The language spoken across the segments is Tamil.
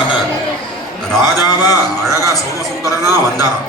அதுக்காக ராஜாவா அழகா சோமசுந்தரனா வந்தாராம்.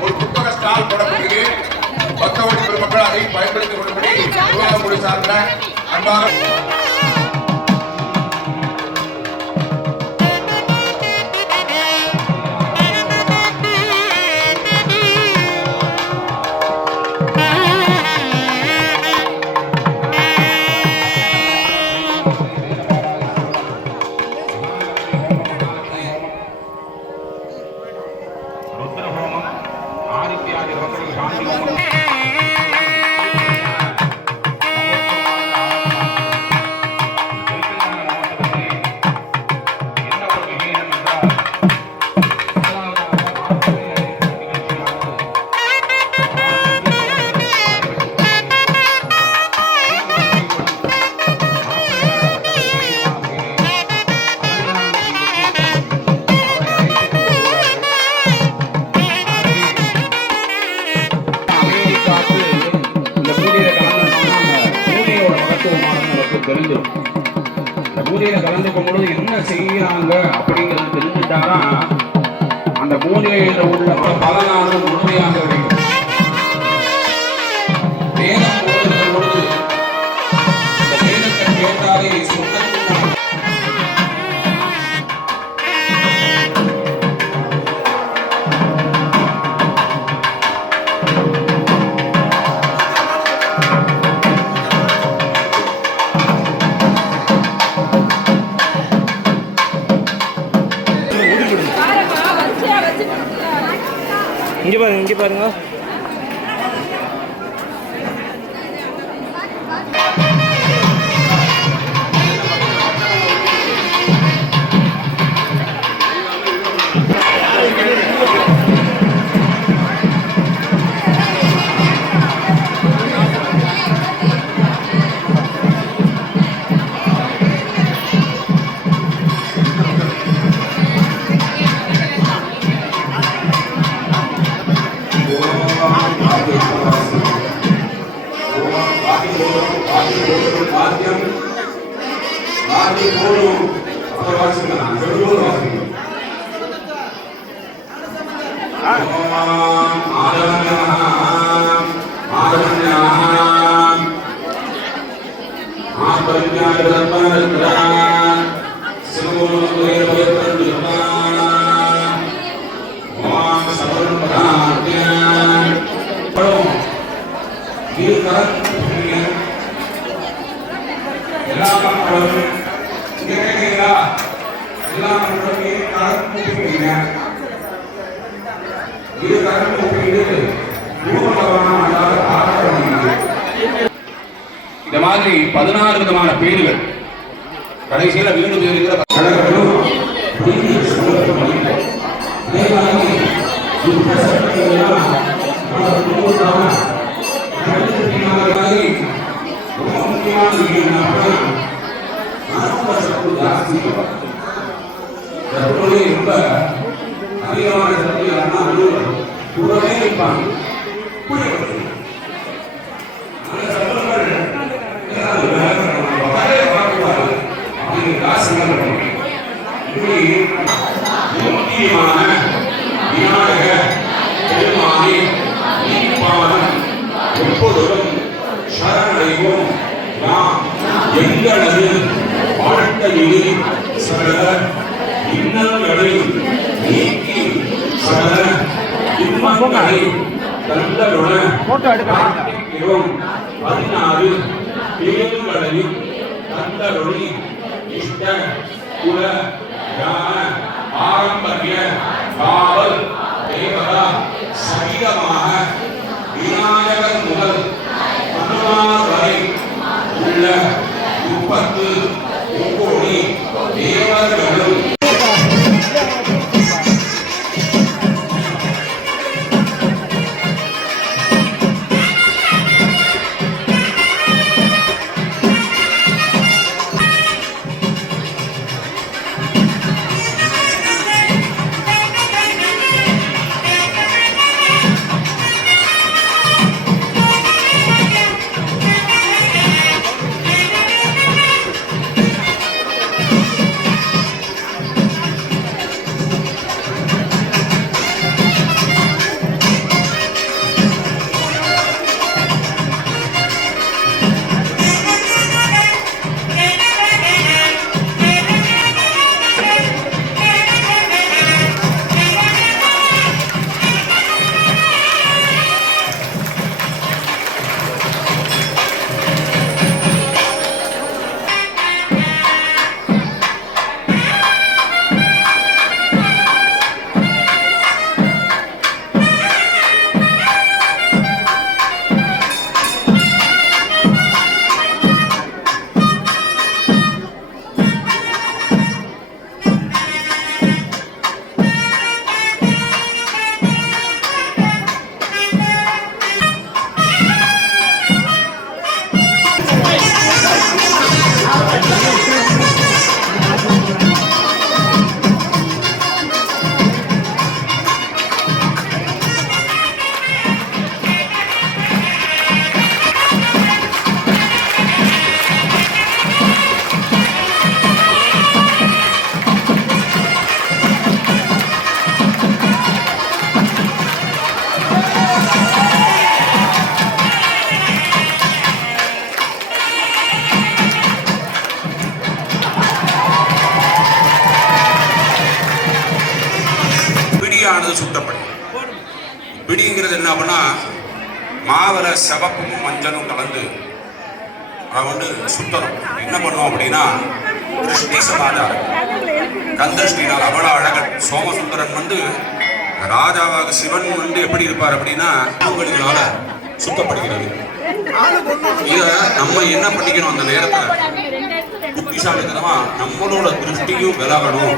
ஒரு புத்தக ஸ்டால் போடப்பட்டது. பக்தவடி பெருமக்கள் அதை பயன்படுத்திக் கொள்ளும்படி திருவாரூர் சார்ந்த அன்பாக தெரிஞ்சிடும். இந்த பூஜையில கலந்துக்கும் பொழுது என்ன செய்யறாங்க அப்படிங்கிறது தெரிஞ்சுட்டாதான் அந்த பூஜையில உள்ள பலனானது முழுமையாக கிடைக்கும். வேதம் போடுகிற பொழுது இந்த வேதத்தை கேட்டாலே சொந்தத்துக்கு இங்கே பாருங்க இருக்கார் எல்லா மக்களும் இங்க கேட்கிறீங்களா? எல்லா மக்களும் இருக்கார் கூப்பிடுறீங்க. இருக்கார் கூப்பிட்டு இந்த மாதிரி 16 விதமான பேர்கள் கடைசியில் வீடு இருக்கிற ரொம்ப அதிகமான கூடவே இருப்பாங்க. முக்கியமான விநாயக பெருமானே பாதம் எப்பொழுதும் சரணடைவோம் நாம் எங்களது வாழ்க்கையிலே சகல இன்னல்களை நீக்கி சகல இன்பங்களை தந்தருடன் பிரார்த்திக்கிறோம். 16 பேர்களையும் தந்தருளி இஷ்ட குல ஞான பாரம்பரிய காவல் தேவதா சகிதமாக விநாயகர் முதல் ஹனுமார் வரை உள்ள 39 தேவர்களும் சுத்தப்படும். பிடிங்கிறது என்ன அப்படின்னா மாவர சிவப்பும் மஞ்சளும் கலந்து அதை வந்து சுத்தணும். என்ன பண்ணுவோம் அப்படின்னா திருஷ்டி சமாதானம் கந்தஷ்டினால் அவ்வளோ அழகன் சோமசுந்தரன் வந்து ராஜாவாக சிவன் வந்து எப்படி இருப்பார் அப்படின்னா அவங்களுக்குனால சுத்தப்படுகிறது. இதை நம்ம என்ன பண்ணிக்கணும் அந்த நேரத்தில் புத்திசாலித்தனமா நம்மளோட திருஷ்டியும் விலகணும்.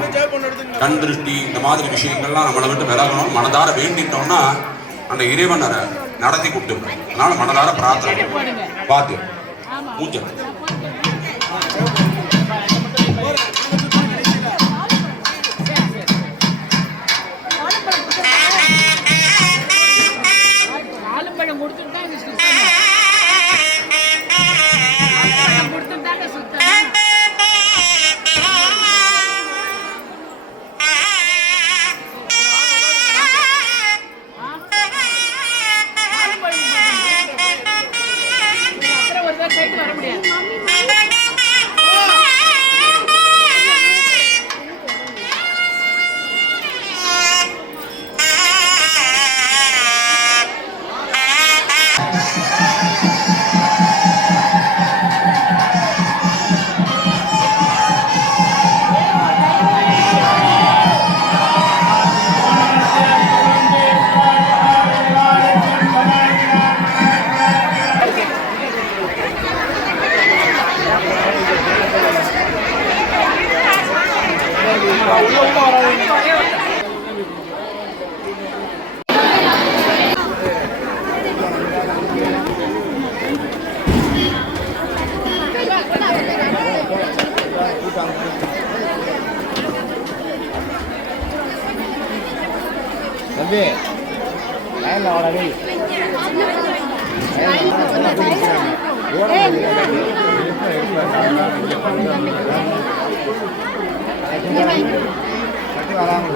கண் திருஷ்டி இந்த மாதிரி விஷயங்கள்லாம் நம்மளை விட்டு விலகணும். மனதார வேண்டிட்டோம்னா அந்த இறைவன் அதை நடத்தி கொடுத்துருக்கோம். அதனால மனதார பிரார்த்தனை பார்த்து பூஜை வர முடியாது. வராங்க